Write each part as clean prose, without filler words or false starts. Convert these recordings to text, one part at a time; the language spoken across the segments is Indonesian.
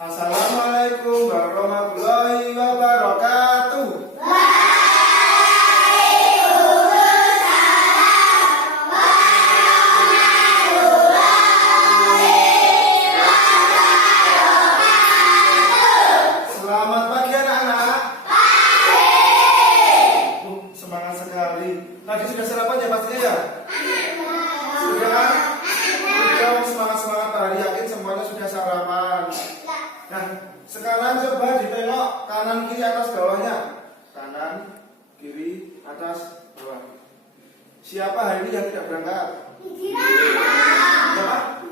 Assalamualaikum warahmatullahi wabarakatuh. Selamat pagi anak-anak. Semangat sekali. Tadi sudah sarapan ya pastinya ya? Sudah? Sudah semangat-semangat tadi, yakin semuanya sudah sarapan. Nah, sekarang coba ditengok kanan kiri atas bawahnya. Kanan, kiri, atas, bawah. Siapa hari ini yang tidak berangkat? Siapa?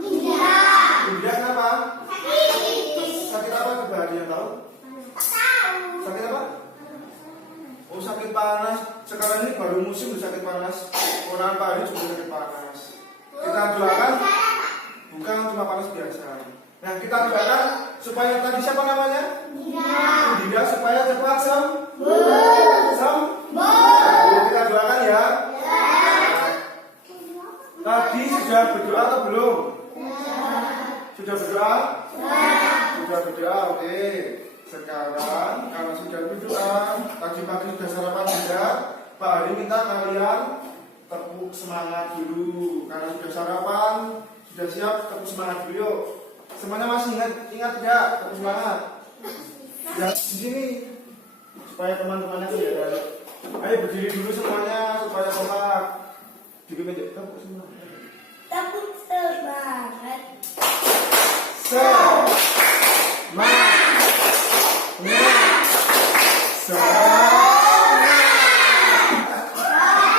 Indra kenapa? Sakit apa coba ada yang tahu? Sakit apa? Oh, sakit panas. Sekarang ini baru musim sakit panas. Ponakan Pak Hari juga sakit panas. Kita doakan bukan cuma panas biasa. Nah, kita doakan supaya tadi siapa namanya? Indra, supaya cepat sembuh. Kita doakan ya. Tadi sudah berdoa atau belum? Sudah berdoa? Sudah berdoa, oke. Sekarang karena sudah berdoa, tadi pagi sudah sarapan juga, Pak Hari minta kalian tepuk semangat dulu. Karena sudah sarapan, sudah siap, tepuk semangat dulu yuk. Semuanya masih ingat tidak? Tepuk semangat. Ya di sini supaya teman-temannya kelihatan. Ayo berdiri dulu semuanya supaya kompak. Dipimpin yuk, tepuk semangat. Tepuk semangat. Semangat.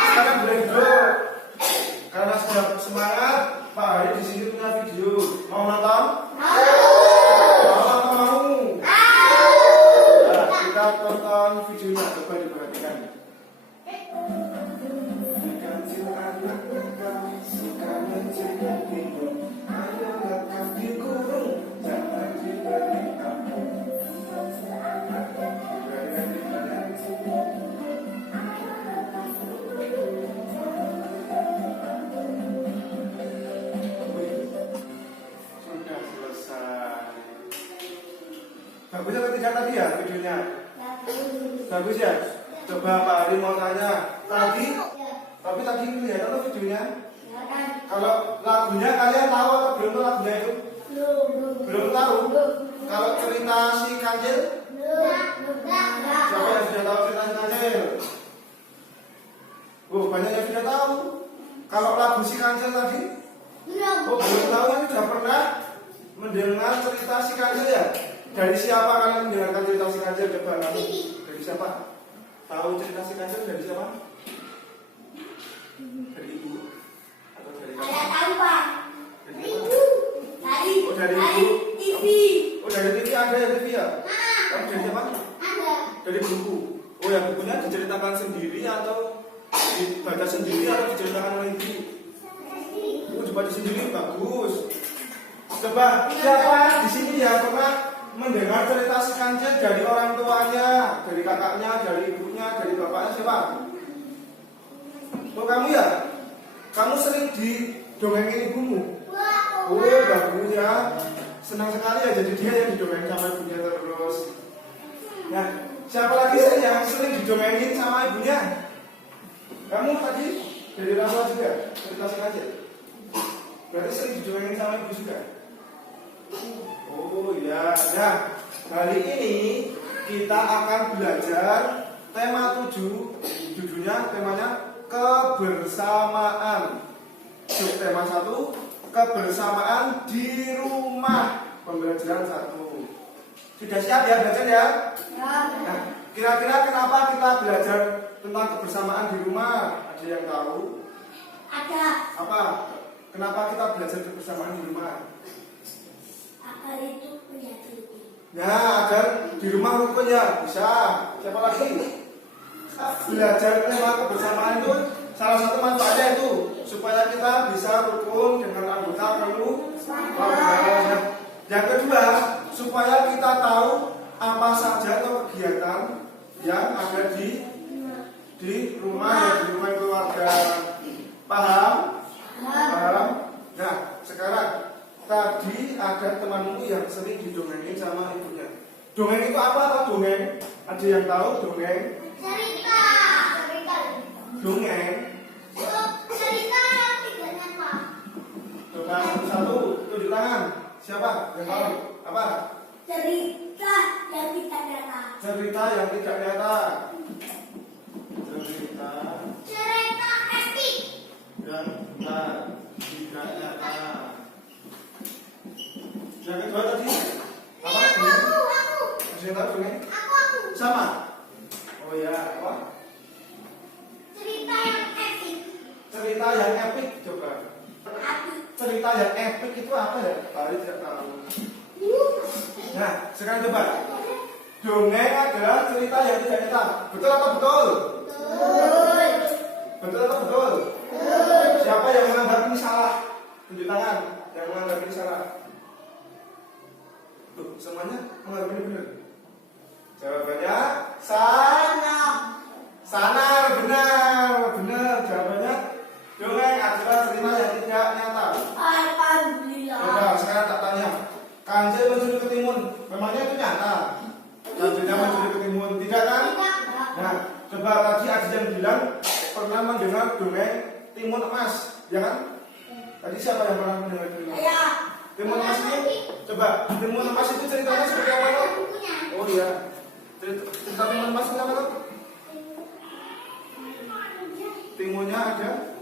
Sekarang boleh duduk. Karena sudah semangat, Pak Hari di sini punya video. Mau nonton? Mau atau mau? Nah, kita tonton videonya. Coba diperhatikan. Kecil anaknya kami suka mencari hidup. Ayo lekas dikurung, jangan diberi ampun. Sudah selesai. Bagus atau tidak tadi ya videonya? Bagus ya? Coba Pak Hari mau tanya. Tapi tadi kelihatan tuh videonya. Kalau lagunya kalian tahu atau belum tahu lagunya itu? Belum tahu. Kalau cerita si Kancil? Siapa yang sudah tahu cerita si Kancil? Oh, banyak yang sudah tahu. Kalau lagu si Kancil tadi? Oh, belum tahu, ini sudah pernah mendengar cerita si Kancil ya? Dari siapa kalian mendengarkan cerita si Kancil? Coba kamu. Dari siapa? Tahu cerita si Kancil dari siapa? Dari ibu? Atau dari kamu? Ada tahu Pak. Dari ibu? Dari Dari ibu? TV. Oh, dari TV, ada ya TV ya? Kamu dari siapa? Ada. Dari buku. Oh ya, bukunya diceritakan sendiri atau dibaca sendiri atau diceritakan oleh ibu? Oh, dibaca sendiri, bagus. Coba siapa di sini yang pernah mendengar cerita si Kancil dari orang tuanya, dari kakaknya, dari ibunya, dari bapaknya siapa? Oh, kamu ya? Kamu sering didongengin ibumu? Oh, bagus ya. Senang sekali ya jadi dia yang didongengin sama ibunya terus. Nah, siapa lagi sih yang sering didongengin sama ibunya? Kamu tadi dari orang tua juga cerita si Kancil. Berarti sering didongengin sama ibu juga. Oh iya. Nah, hari ini kita akan belajar tema 7. Judulnya temanya kebersamaan. Tema 1, kebersamaan di rumah. Pembelajaran 1. Sudah siap ya belajar ya? Nah, kira-kira kenapa kita belajar tentang kebersamaan di rumah? Ada yang tahu? Ada. Apa? Kenapa kita belajar kebersamaan di rumah? Apa itu menjadi? Nah, agar di rumah rukun ya. Bisa. Siapa lagi? Belajar tema kebersamaan itu salah satu manfaatnya itu supaya kita bisa rukun dengan anggota keluarga. Yang kedua, supaya kita tahu apa saja atau kegiatan yang ada di rumah ya, di rumah keluarga. Paham? Paham? Nah, sekarang tadi ada temanmu yang sering didongengin sama ibunya. Dongeng itu apa atau dongeng? Ada yang tahu dongeng? Cerita. Dongeng. Cerita yang tidak nyata. Coba satu-satu tunjuk tangan. Siapa yang tahu? Apa? Cerita yang tidak nyata. Cerita yang tidak nyata. Cerita Cerita epic. yang tidak nyata. Yang kedua tadi apa? Dongeng? Aku. Masih yang tahu dongeng? Aku. Sama. Oh ya, apa? Cerita yang epic. Cerita yang epic coba. Aku. Cerita yang epic itu apa ya? Bali tidak tahu. Nah, sekarang coba. Dongeng adalah cerita yang tidak nyata. Betul atau betul? Betul. Betul atau betul? Siapa yang menganggap ini salah? Tunjuk tangan. Yang menganggap ini salah. Tuh, semuanya menganggap ini benar. Jawabannya sanar, benar. Jawabannya dongeng adalah cerita yang tidak nyata. Alhamdulillah. Coba sekarang tak tanya, Kancil mencuri ketimun, memangnya itu nyata? Kancilnya mencuri ketimun, tidak kan? Nah, coba tadi Aziz yang bilang pernah mendengar dongeng timun emas, ya kan? Tadi siapa yang pernah mendengar timun emas? Ayah. Timun emas itu, coba timun emas itu ceritanya seperti apa tuh? Oh iya, cerita timun emas itu apa tuh? Timunnya ada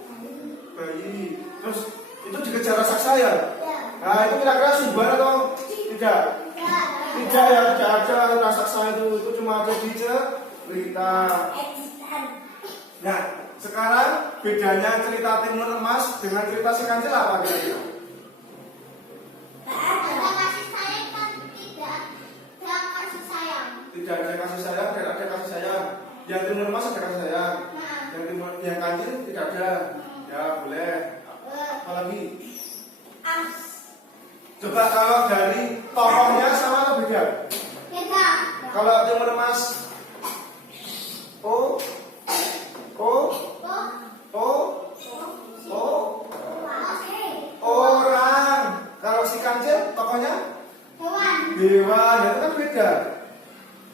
bayi, terus itu dikejar raksasa ya? Nah itu kira-kira sumber atau tidak? Tidak ya, tidak ada raksasa itu cuma ada di cerita. Nah sekarang bedanya cerita timun emas dengan cerita si Kancil apa kira-kira? Ada kasih sayang kan tidak ada kasih sayang. Tidak ada kasih sayang, tidak ada kasih sayang. Yang timun emas ada kasih sayang, yang Kancil tidak ada. Ya boleh. Apalagi? Coba kalau dari tokohnya sama atau beda? Beda. Kalau timun emas, oh, orang. Kalau si Kancil tokohnya hewan, itu kan beda.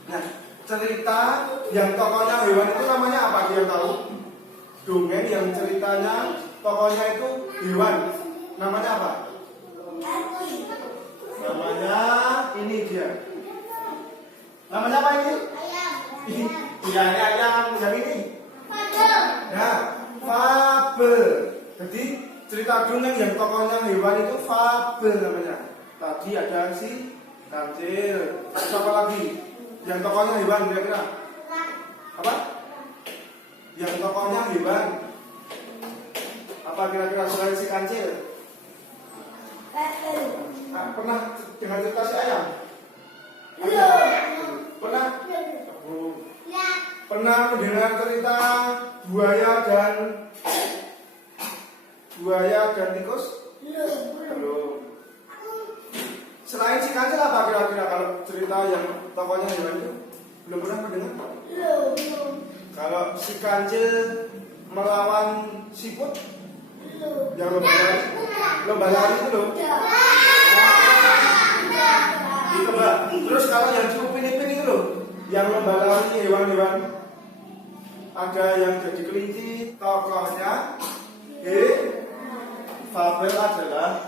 Nah, cerita yang tokohnya hewan itu namanya apa? Dia yang tahu? Dongeng yang ceritanya tokohnya itu hewan, namanya apa? Namanya ini dia. Namanya apa ini? Iya, ayam yang ini. Nah, fabel. Jadi cerita dongeng yang tokohnya hewan itu fabel namanya. Tadi ada si Kancil. Siapa lagi? Yang tokohnya hewan kira-kira? Apa? Yang tokohnya hewan. Apa kira-kira selain si Kancil? Nah, pernah dengar cerita si ayam? Pernah? Pernah mendengar cerita buaya dan tikus? Belum. Selain si Kancil apa kira-kira kalau cerita yang tokohnya hewan itu? Belum pernah mendengar? Kalau si Kancil melawan siput yang lomba lari itu loh. Coba. Terus kalau yang cukup pinipin itu loh, yang lomba lari hewan-hewan, ada yang jadi kelinci, tokohnya fabel adalah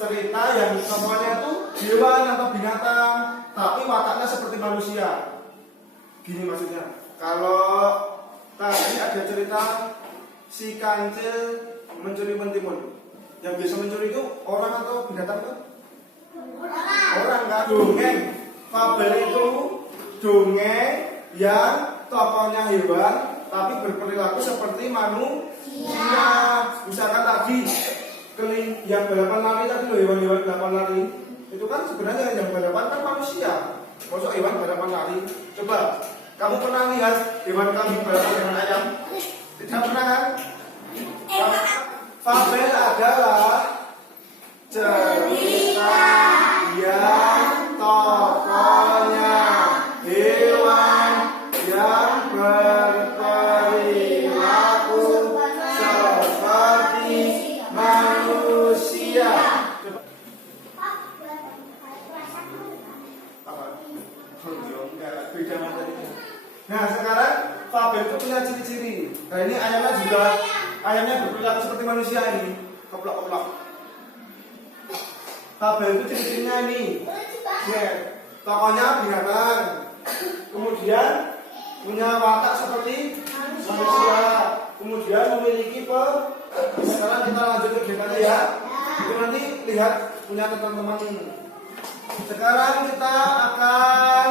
cerita yang tokohnya itu hewan atau binatang, tapi wataknya seperti manusia. Gini maksudnya, kalau tadi ada cerita si Kancil mencuri mentimun, yang biasa mencuri itu orang atau binatang kan? Orang kan? Dongeng fabel itu dongeng yang tokohnya hewan tapi berperilaku seperti manusia. Misalkan tadi yang balapan lari tadi loh, hewan-hewan balapan lari itu kan sebenarnya yang balapan kan manusia. Maksud hewan balapan lari. Coba kamu pernah lihat hewan kambing balapan dengan ayam? Tidak pernah kan? Fabel adalah cerita yang tokohnya hewan yang berperilaku seperti manusia. beda materinya. Nah sekarang Fabel itu punya ciri-ciri. Nah ini ayamnya berperilaku seperti manusia ini, keplok-keplok. Fabel itu ciri-cirinya ini. Ya, tokohnya binatang. Kemudian punya watak seperti manusia. Kemudian memiliki sekarang kita lanjut ke kegiatannya ya. Itu nanti lihat punya teman-teman. Sekarang kita akan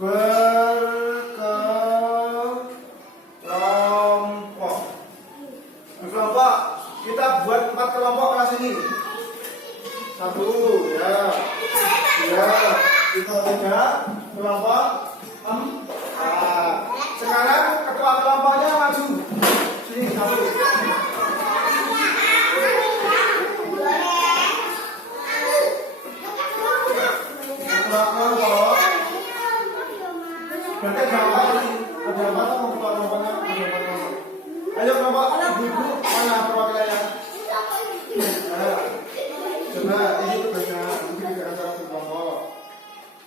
berkelompok. Kita buat 4 kelompok kelas ini. 1, ya. 2, kita 3 kelompok 4. Sekarang ketua kelompoknya maju. Sini 1. Kelompok. Berarti ada apa ini? Ada apa atau ketua kelompoknya? Ada apa? Ayo kelompok ibu-ibu mana perwakilannya? Coba ini tugasnya. Nanti kita akan cara berkelompok.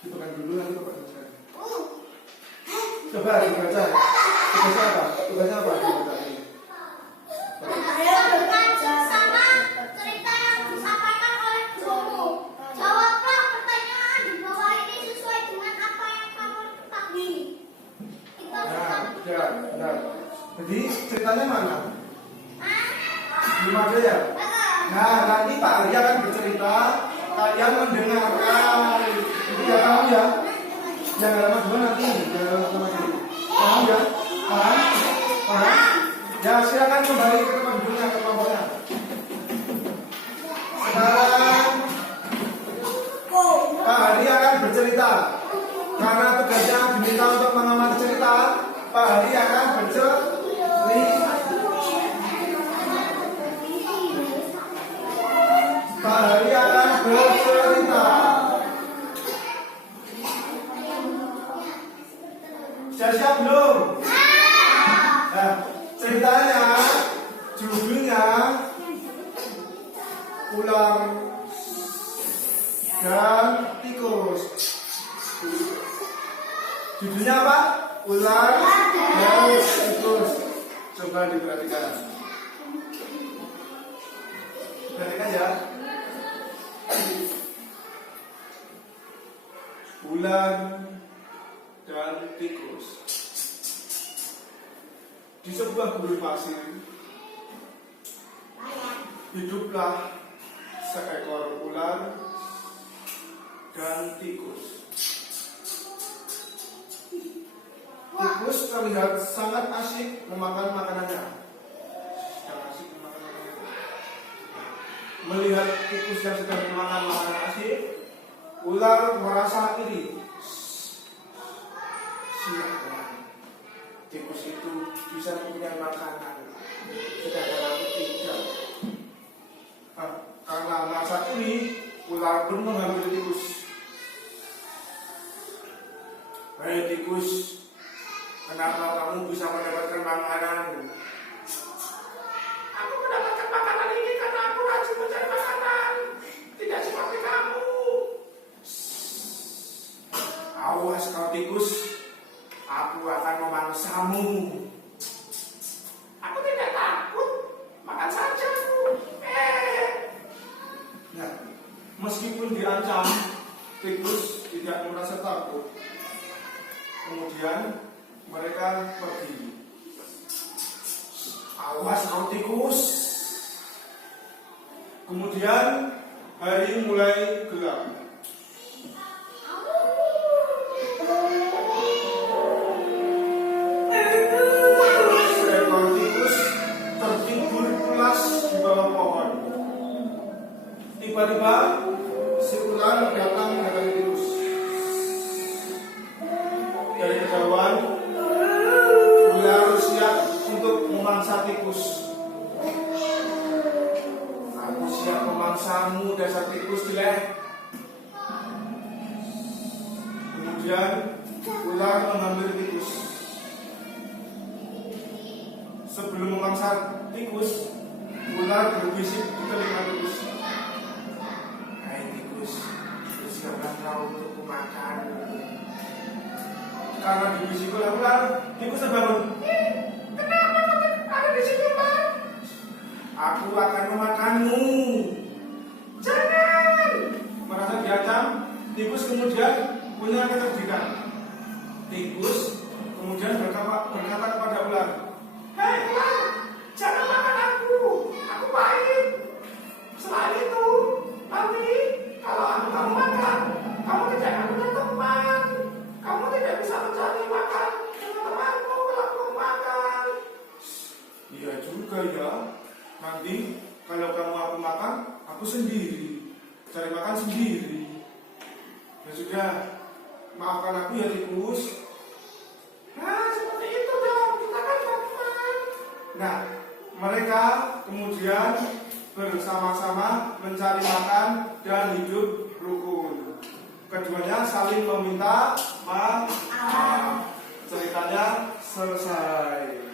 Dipegang dulu nanti Bapak selesai. Coba dibaca. Tugasnya apa? Tugasnya apa? Sama cerita yang disampaikan oleh gurumu. Jawablah pertanyaan di bawah ini sesuai dengan apa yang kamu ketahui. Ya, benar. Jadi ceritanya mana? Belum ada ya? Nah, nanti Pak Arya akan bercerita, kalian mendengarkan. Itu ya kamu ya? Yang halaman 2 nanti, yang halaman 2. Paham ya? Paham? Ya, silakan kembali ke tempat duduknya, ke kelompoknya. Sekarang Pak Hari akan bercerita. Karena tugasnya diminta untuk mengamati cerita, Pak Hari akan bercerita. Pak Hari akan bercerita. Siap-siap belum? Nah, ceritanya, judulnya ular dan tikus. Judulnya apa? Ular dan tikus. Coba diperhatikan. Perhatikan ya. Ular dan tikus. Di sebuah gurun pasir hiduplah seekor ular dan tikus. Tikus terlihat sangat asyik memakan makanannya. Melihat tikus yang sedang memakan makanan asyik, ular merasa iri. Siapa? Tikus itu bisa punya makanan, sedangkan aku tidak. Karena merasa iri, ular pun mengambil tikus. Hei tikus, kenapa kamu bisa mendapatkan makanan? Aku mendapatkan makanan ini karena aku rajin mencari makanan, tidak seperti kamu. Awas kau tikus, aku akan memangsamu. Aku tidak takut, makan saja. Nah, meskipun diancam, tikus tidak merasa takut. Kemudian mereka pergi. Awas kau tikus. Kemudian hari mulai gelap. Seekor tikus tertidur pulas di bawah pohon. Tiba-tiba si ular datang mendekati tikus. Dari kejauhan, ular siap untuk memangsa tikus. Aku siap memangsamu, dasar tikus jelek. Kemudian ular mengambil tikus. Sebelum memangsa tikus, ular berbisik di telinga tikus. Hai tikus, siapkan kau untuk makan. Karena dibisiki oleh ular, tikus terbangun. Kenapa ada di sini, ular? Aku akan memakanmu. Jangan. Merasa diancam, tikus kemudian punya kecerdikan. Tikus kemudian berkata kepada ular, "Hei ular, jangan makan aku baik. Selain itu, nanti kalau aku kamu makan, kamu tidak akan punya teman. Kamu tidak bisa mencari makan dengan temanmu kalau kamu makan." Iya juga ya. Nanti kalau kamu aku makan, aku sendiri cari makan sendiri. Ya sudah, maafkan aku ya tikus. Nah, seperti itu dong, kita kan teman. Nah, mereka kemudian bersama-sama mencari makan dan hidup rukun. Keduanya saling meminta maaf. Ceritanya selesai.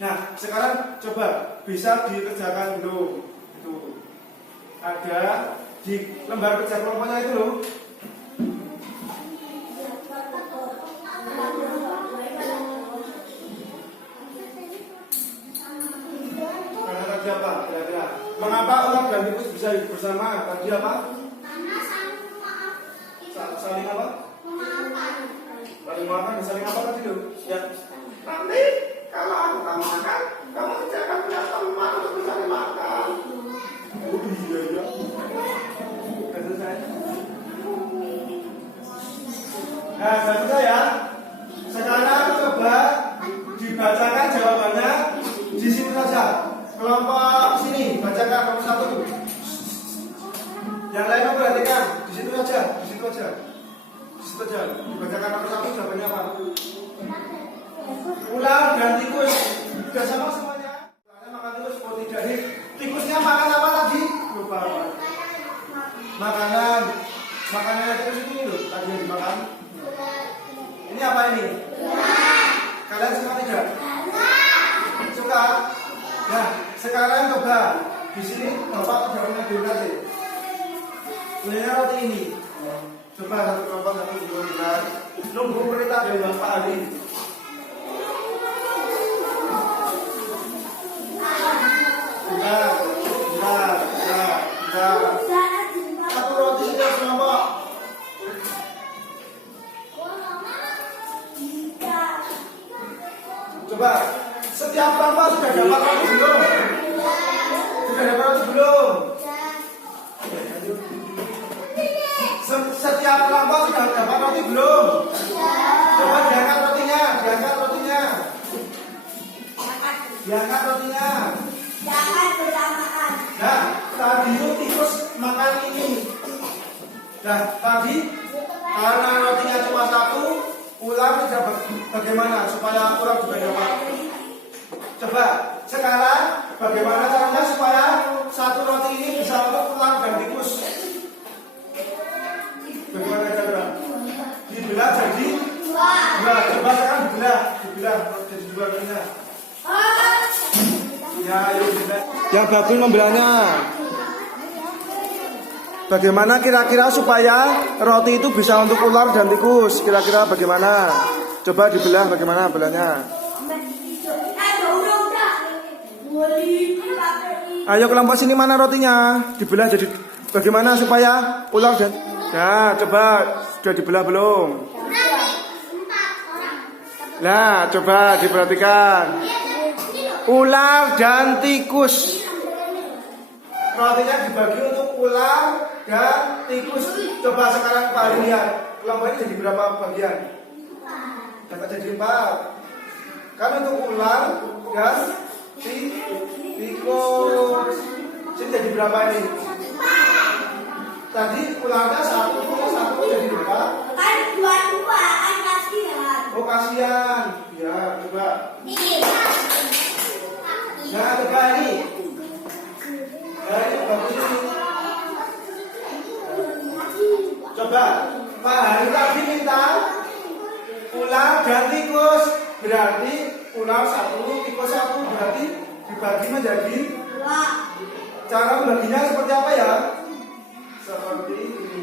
Nah, sekarang coba bisa dikerjakan belum? Itu ada di lembar kerja kelompoknya itu loh. Tadi apa? Kira-kira mengapa ular dan tikus bisa hidup bersama? Tadi apa? Karena saling maaf. Saling apa? Memaafkan. Saling maafkan dan saling apa tadi loh? Ya. Nanti kalau aku kamu makan, kamu tidak akan punya teman untuk mencari makan. Oh iya ya. Sudah selesai. Nah, sudah selesai ya. Sekarang coba dibacakan jawabannya di sini saja. Kelompok sini, bacakan nomor 1. Yang lain perhatikan, di situ aja, di situ aja. Di situ aja. Dibacakan nomor 1 jawabannya apa? Ular dan tikus. Sudah sama semuanya. Ularnya makan tikus, oh tidak nih. Tikusnya makan apa tadi? Lupa. Makanan. Makanannya tikus ini loh, tadi yang dimakan. Ini apa ini? Kalian suka tidak? Suka? Nah, sekarang coba di sini bapak tidak punya duit tadi. Punya roti ini. Coba satu kelompok satu dua tiga. Nunggu perintah dari bapak Ali. Satu roti setiap kelompok. Coba setiap kelompok sudah dapat roti belum? Sudah dapat roti belum? Setiap kelompok sudah dapat roti belum? Coba diangkat rotinya, diangkat rotinya. Diangkat rotinya. Jangan bersamaan. Nah, tadi itu tikus makan ini. Nah, tadi karena rotinya cuma satu, ular tidak bagaimana supaya ular juga dapat. Coba sekarang bagaimana caranya supaya satu roti ini bisa untuk ular dan tikus? Bagaimana cara? Dibelah jadi dua. Coba sekarang dibelah jadi dua rotinya. Ya, yuk dibelah. Yang bagus membelahnya. Bagaimana kira-kira supaya roti itu bisa untuk ular dan tikus? Kira-kira bagaimana? Coba dibelah bagaimana belahnya? Ayo kelompok sini mana rotinya? Dibelah jadi bagaimana supaya ular dan... Nah, coba sudah dibelah belum? Nah, coba diperhatikan. Ular dan tikus. Rotinya dibagi untuk ular dan tikus. Coba sekarang Pak Ali lihat. Kelompok ini jadi berapa bagian? Dapat jadi 4. Kan untuk ular dan tikus. Ini jadi berapa ini? Tadi ularnya satu jadi berapa? Kan dua-dua, kan kasihan. Oh kasihan. Ya, coba. Nah, coba ini. Nah, ini bagus ini. Coba, Pak Hari tadi minta ular dan tikus. Berarti ular satu, tikus satu. Berarti dibagi menjadi dua. Cara membaginya seperti apa ya? Seperti ini.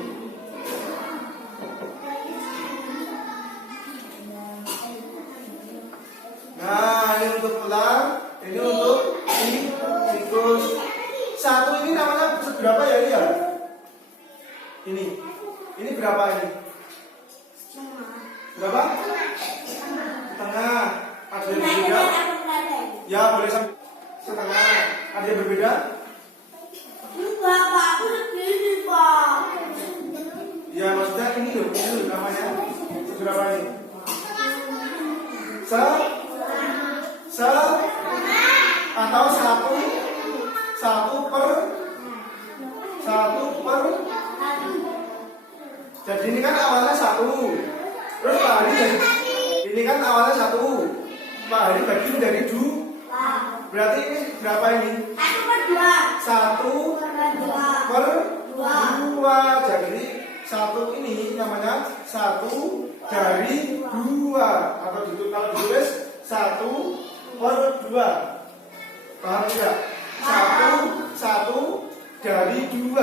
Ini berapa ini? Berapa? Setengah. Ada yang berbeda? Ya, boleh sampai setengah. Ada yang berbeda? Enggak, Pak. Aku segini, Pak. Ya, maksudnya ini loh namanya. Berapa ini? Se atau satu per jadi ini kan awalnya 1, terus Pak Hari jadi ini kan awalnya 1, Pak Hari bagi menjadi 2, berarti ini berapa ini? 1 per 2, jadi 1 ini namanya 1 dari 2, atau kalau ditulis 1 per 2, paham tidak? 1 dari 2,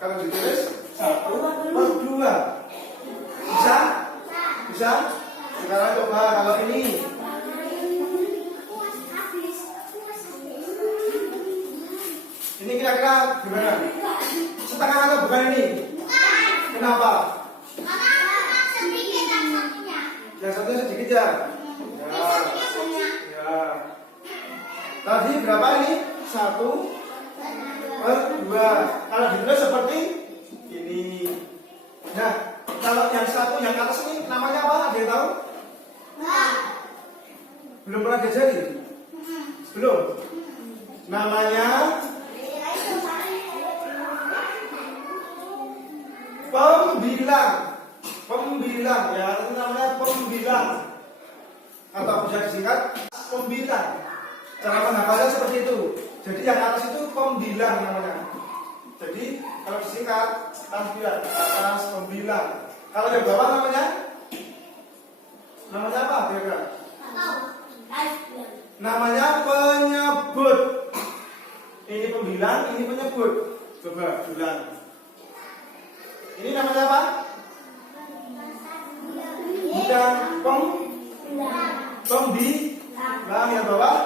kalau ditulis 1 per 2, bisa? Bisa? Sekarang coba kalau ini kira-kira gimana? Setengah atau bukan ini? Kenapa? Yang satunya sedikit ya? Ya. Tadi berapa ini? 1 per 2. Kalau ditulis seperti ini. Nah, kalau yang satu yang atas ini namanya apa? Ada yang tahu? Belum pernah diajari? Belum? Namanya pembilang ya, itu namanya pembilang atau bisa disingkat pembilang. Cara menghafalnya seperti itu. Jadi yang atas itu pembilang namanya. Jadi kalau disingkat tampilan atas pembilang. Kalau yang bawah namanya apa kira-kira? Namanya penyebut. Ini pembilang, ini penyebut. Coba bilang. Ini namanya apa? Bukan pembilang yang bawah.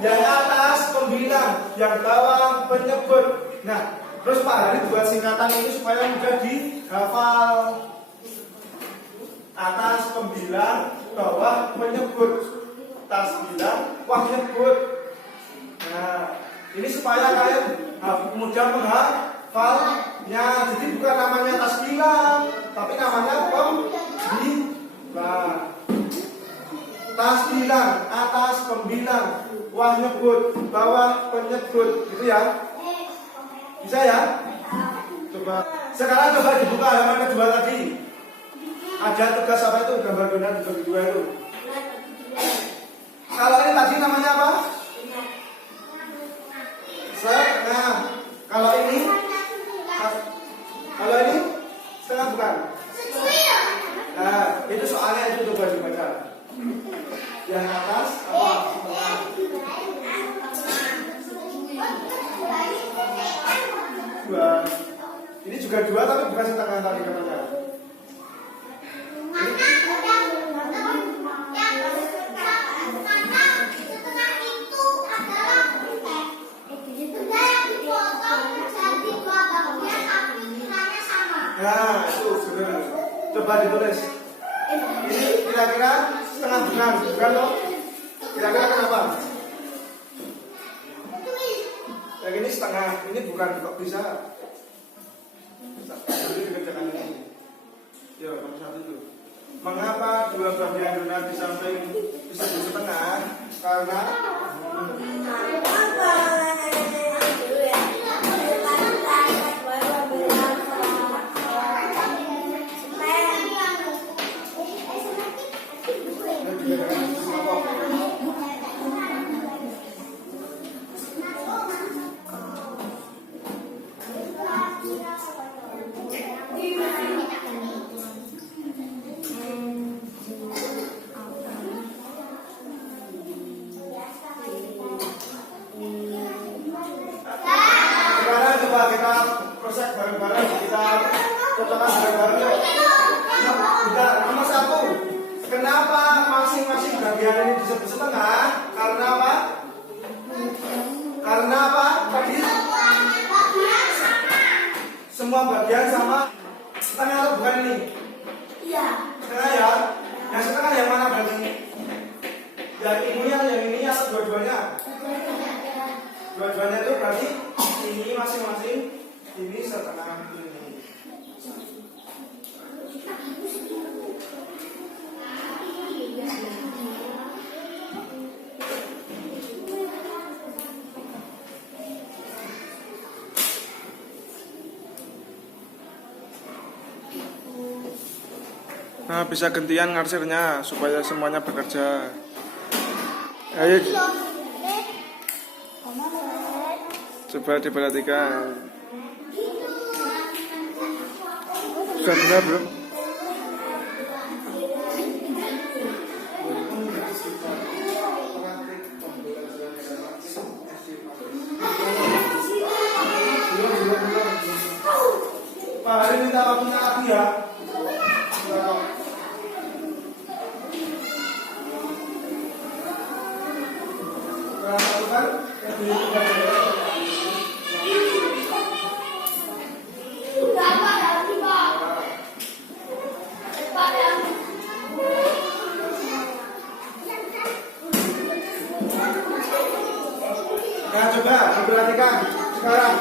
Yang atas pembilang, yang bawah penyebut. Nah, terus Pak Hari buat singkatan ini supaya mudah dihafal. Atas pembilang, bawah penyebut. Tas bilang, wah nyebut. Nah, ini supaya kalian mudah menghafalnya. Jadi bukan namanya tas bilang, tapi namanya pembilang. Tas bilang, atas pembilang, wah nyebut, bawah penyebut, gitu ya? Bisa ya? Coba. Sekarang coba dibuka halaman kedua tadi. Ada tugas apa itu? Gambar donat dibagi dua itu. Kalau ini tadi namanya apa? Setengah. Kalau ini? Setengah bukan? Nah, itu soalnya itu coba dibaca. Yang atas apa? Dua. Ini juga dua tapi bukan setengah tadi katanya. Nah, itu benar. Coba ditulis. Ini kira-kira setengah bukan loh? Kira-kira kenapa? Yang ini setengah, ini bukan, kok bisa? Jadi dikerjakan ini. Ya, nomor 1 itu. Mengapa dua bagian donat di samping bisa di setengah? Karena kita proses bareng-bareng, kita cocokkan bareng-bareng. Nah, nomor 1, kenapa masing-masing bagian ini disebut setengah? Karena apa? Karena apa? Tadi semua bagian sama. Iya. Setengah ya? Yang setengah yang mana berarti? Yang ini atau dua-duanya? Dua-duanya itu berarti ini masing-masing, ini setengah ini. Nah, bisa gantian ngarsirnya supaya semuanya bekerja. Ayo, coba diperhatikan. Sudah benar belum? Pak Hari minta waktunya lagi ya. Nah, coba diperhatikan sekarang.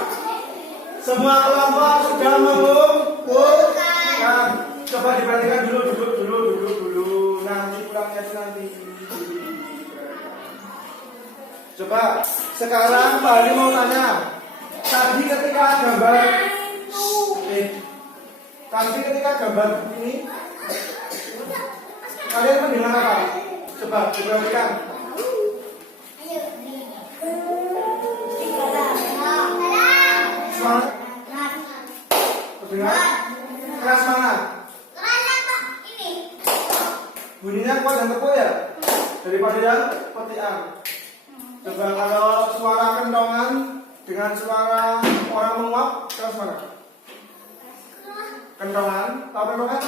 Semua kelompok sudah mengumpulkan. Coba diperhatikan dulu. Nanti pulangnya itu nanti. Coba sekarang Pak Ali mau tanya. Tadi ketika gambar ini, kalian mendengar apa? Coba diperhatikan. Semangat. Terdengar? Keras mana? Bunyinya kuat dan tepat ya? Daripada yang petian. Coba kalau suara kentongan dengan suara orang menguap, keras mana? Kentongan, tahu kentongan?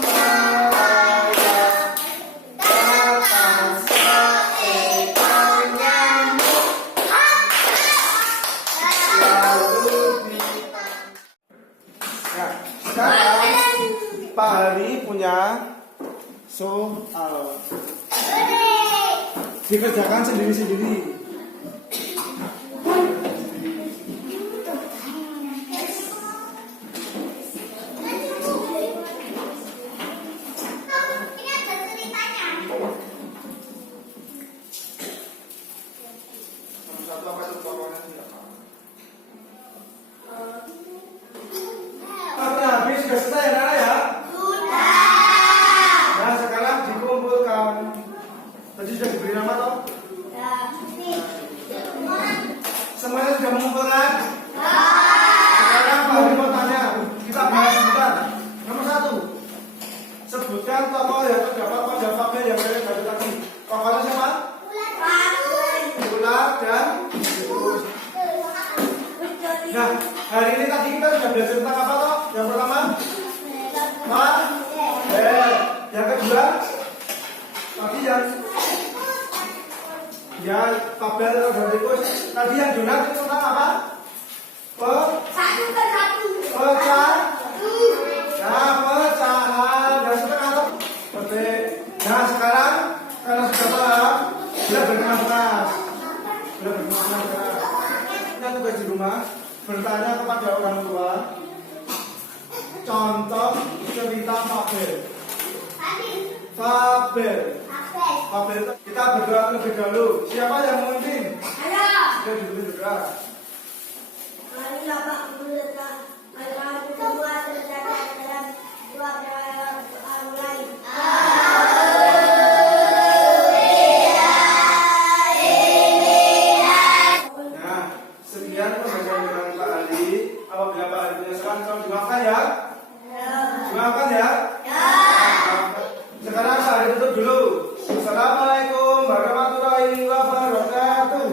Nah, sekarang Pak Hari punya soal. Dikerjakan sendiri-sendiri. Habis sudah selesai ya, Nana ya? Sudah. Nah, sekarang dikumpulkan. Tadi sudah diberi nama toh? Semuanya sudah mengumpulkan? Sekarang Pak Hari mau tanya. Kita bahas sebentar. Nomor 1. Sebutkan tokoh yang terdapat pada fabel yang kalian baca tadi. Tokohnya siapa? Ular dan tikus. Nah, hari ini tadi kita sudah belajar tentang apa toh? Yang pertama, yang kedua, tadi yang fabel dan tikus. Tadi yang donat itu tentang apa? Pecahan. Nah, pecahan. Dan setengah toh? Betul. Nah, sekarang karena sudah paham, sudah berkemas. Kita tugas di rumah bertanya kepada orang tua contoh cerita fabel. Kita berdoa terlebih dahulu. Siapa yang memimpin? Kita dulu berdoa. Nah, sekian pembacaan dengan Pak Ali. Apabila Pak Ali punya salah, tolong dimaafkan ya. Dimaafkan ya. Sekarang Pak Ali tutup dulu. Assalamualaikum warahmatullahi wabarakatuh.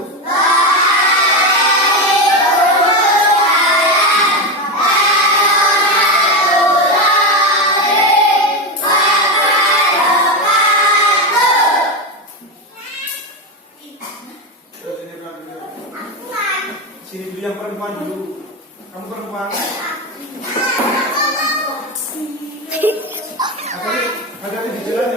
Sini dulu yang perempuan dulu. Kamu perempuan. Hati-hati di jalan